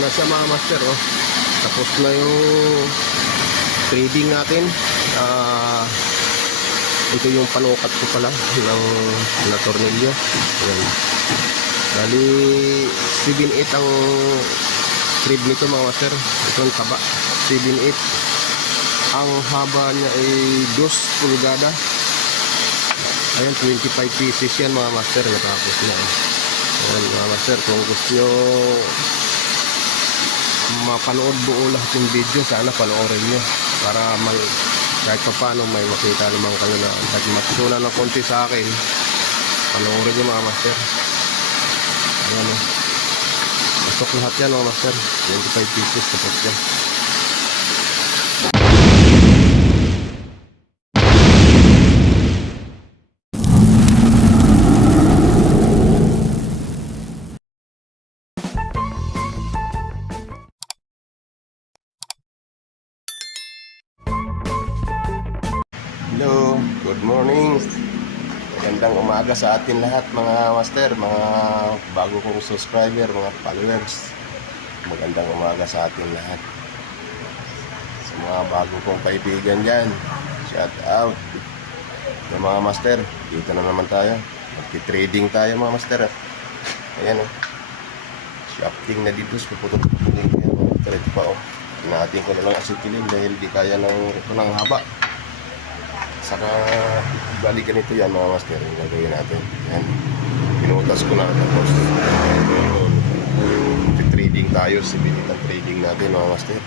Yan na siya mga master, oh. Tapos na yung trading natin. Ito yung panukat ko pala na tornilyo. Ayan. Bali 7/8 ang thread nito mga master. Ito ang taba 7/8. Ang haba niya ay 2 pulgada. Ayan, 25 pieces yan mga master. Natapos na. Ayan mga master, kung gusto nyo mapanood buo lahat yung video, sana panoorin nyo para kahit pa paano may makita naman kayo na nagmatsuna ng konti sa akin. Panoorin nyo mga master. Ayan, pasok lahat yan mga master. 25 pieces tapos yan. Hello, good morning. Magandang umaga sa atin lahat mga master, mga bago kong subscriber, mga followers. Magandang umaga sa atin lahat. Sa mga bago kong kaibigan dyan, shout out. Yung mga master, dito na naman tayo. Magti-trading tayo mga master. Ayan o. Shafting na dito, puputok-pupukin ko yan. Thread pa o. Natin ko na lang acetylen dahil di kaya ito ng haba. Saka balik ganito yan mga master, yung gagawin natin. Yan, pinutas ko na. Tapos trading tayo, sibilitan trading natin mga master.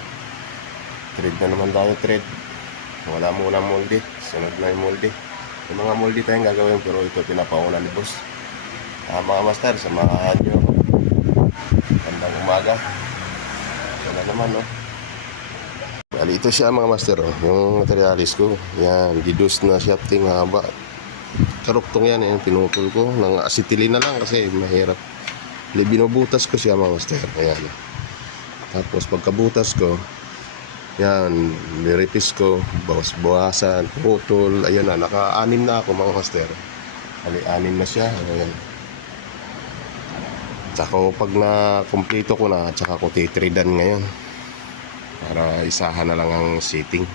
Trade na naman tayo, trade. Wala muna molde, sunod na yung molde. Yung mga molde tayong gagawin, pero ito pinapauna ni boss. Mga master, samahan nyo. Gandang umaga. Wala naman no. Bali, ito siya mga master, oh. Yung materialis ko. Yan, didus na shafting haba. Karuktong yan, yung pinutol ko. Nang acetylen na lang kasi mahirap. Binubutas ko siya mga master. Ayan. Tapos pagkabutas ko, yan, nirepis ko, bawas-bawasan, putol. Ayan na, naka-anim na ako mga master. Bali, 6 na siya. Ayan. Tsaka pag na-complete ko na, tsaka ko titridan ngayon. Para isahan na lang ang setting.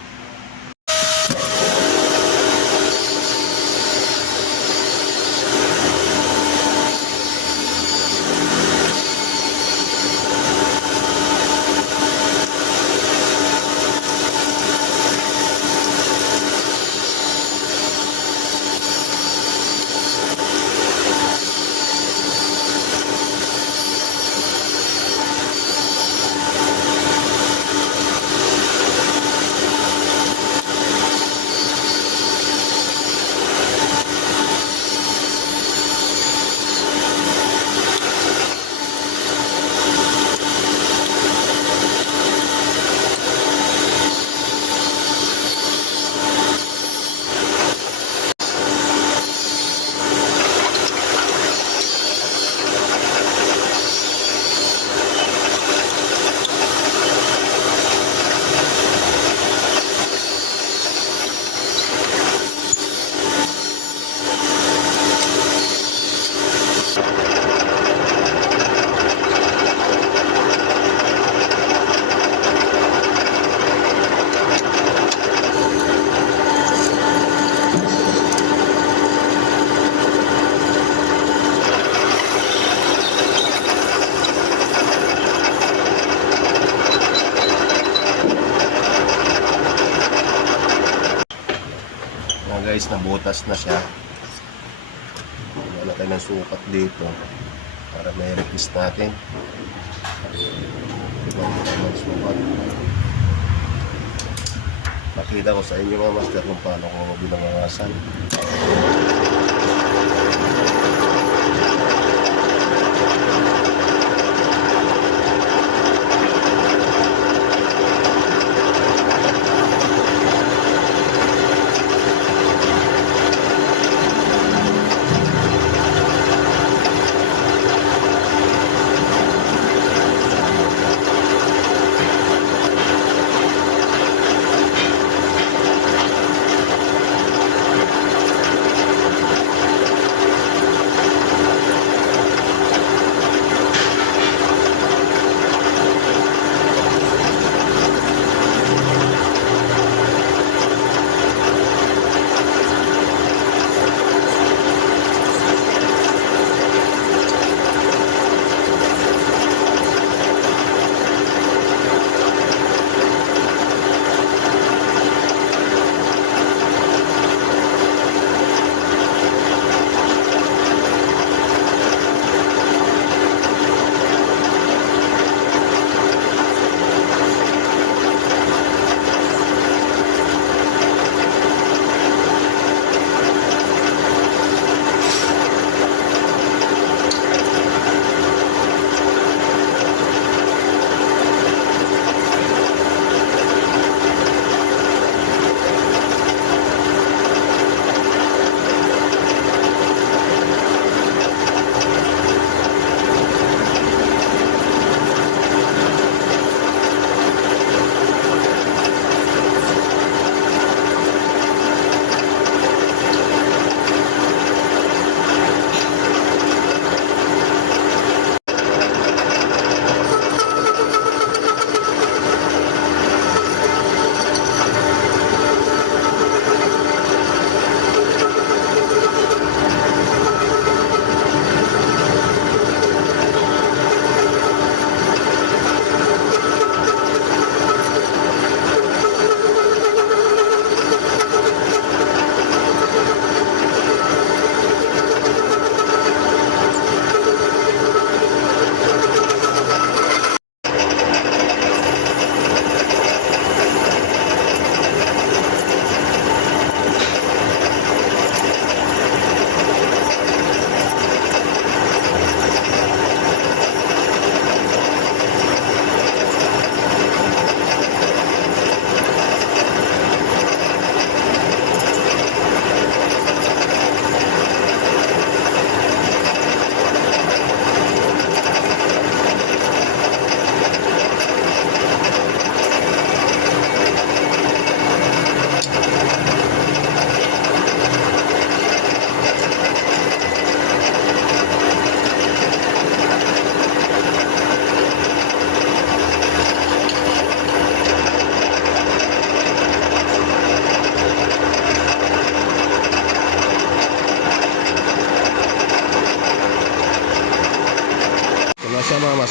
Guys, nabutas na siya. Wala tayo ng sukat dito para may request natin. Wala tayo ng sukat. Pakita ko sa inyo mga master kung paano ko binangangasan.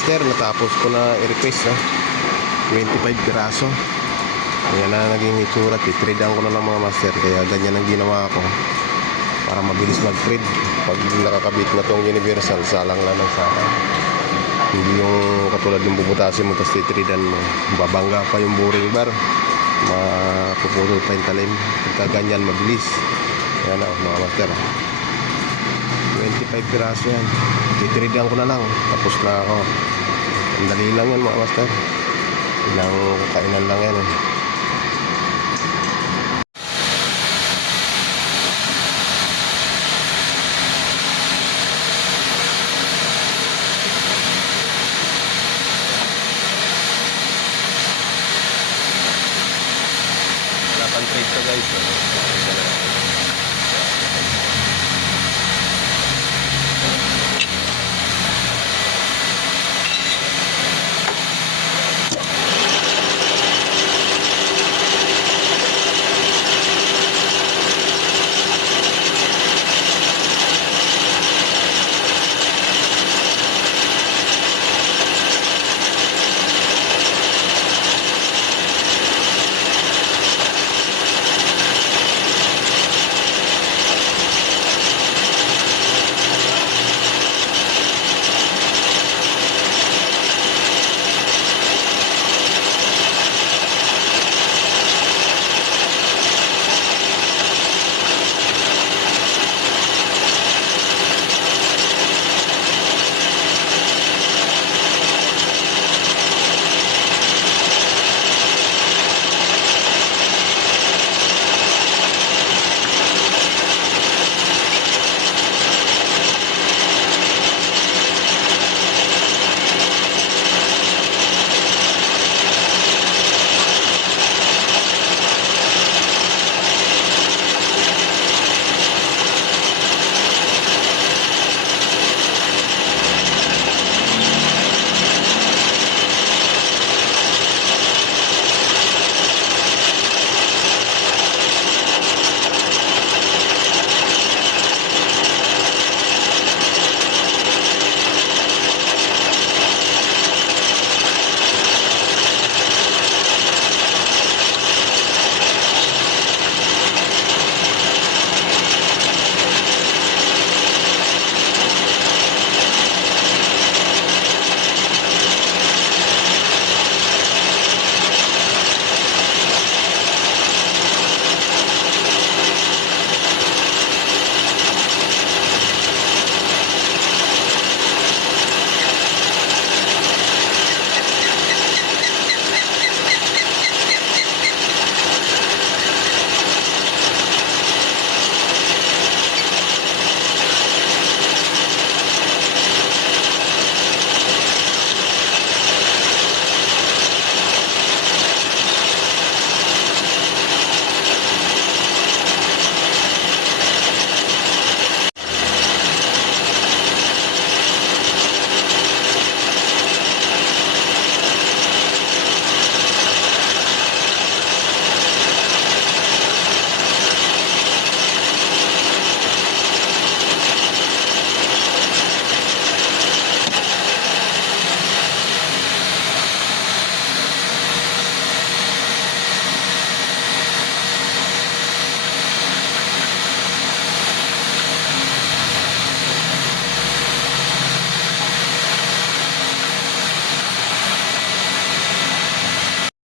master, natapos ko na i-request 25 piraso. Ayan na naging itsura. Titradean ko na lang mga master, kaya ganyan ang ginawa ko para mabilis mag-trade. Pag nakakabit na tong universal, salang lang ng salang. Hindi yung katulad yung bubutasin mo tapos titradean mo, babangga pa yung boring bar, mapuputol pa yung talim. Pagka ganyan mabilis. Ayan na mga master, 25 piraso yan. Titradean ko na lang, tapos na ako. Ang dali lang yan mga master, ilang kainan lang yan Wala pang trade to guys.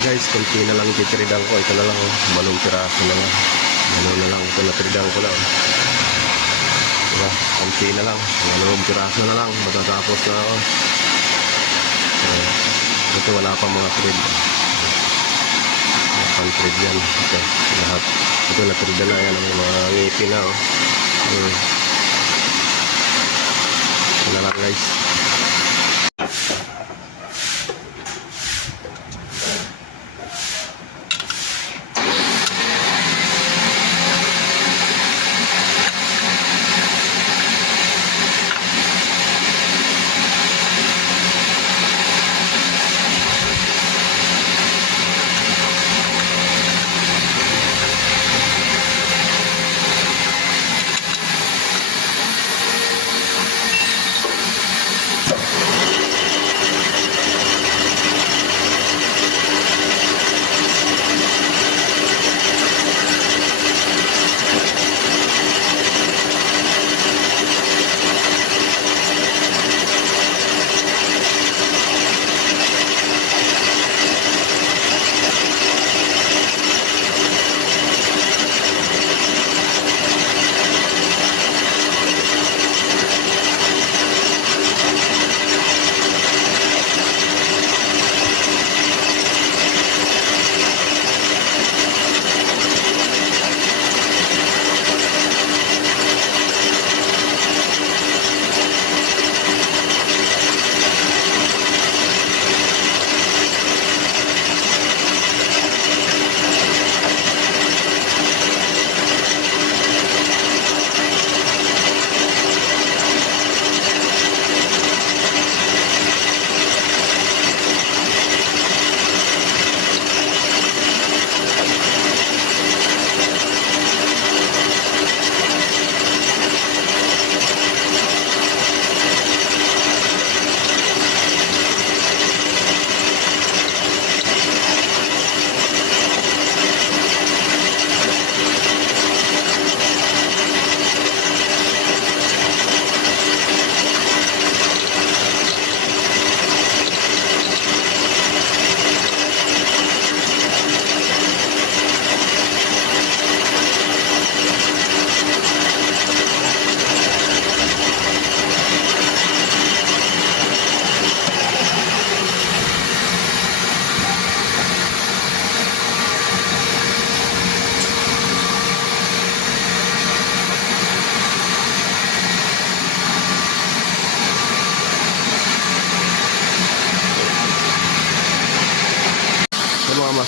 Guys, konti na lang titridan ko. Ito na lang, manong piraso na lang. Manong na lang, ito na tridan ko lang. Diba? Konti na lang, manong piraso na lang. Matatapos na ako. Ito wala pa mga trade. Wala pang trade yan. Ito, lahat. Ito na tridan na yan. Mga ngipin na. Ito na lang guys.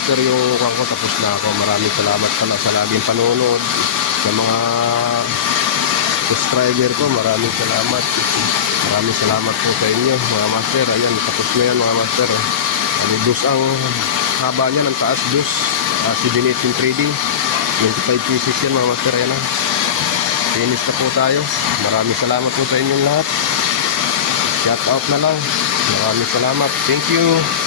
master yung kuha ko, tapos na ako. Maraming salamat pala sa laging panonood. Sa mga subscriber ko, maraming salamat. Maraming salamat po sa inyo mga master. Ayan, tapos na yan mga master. Dus ang haba niya, ng taas dus. Si Binitin Trading. 25 pieces yan mga master. Ayan na. Finish na po tayo. Maraming salamat po sa inyong lahat. Shout out na lang. Maraming salamat. Thank you.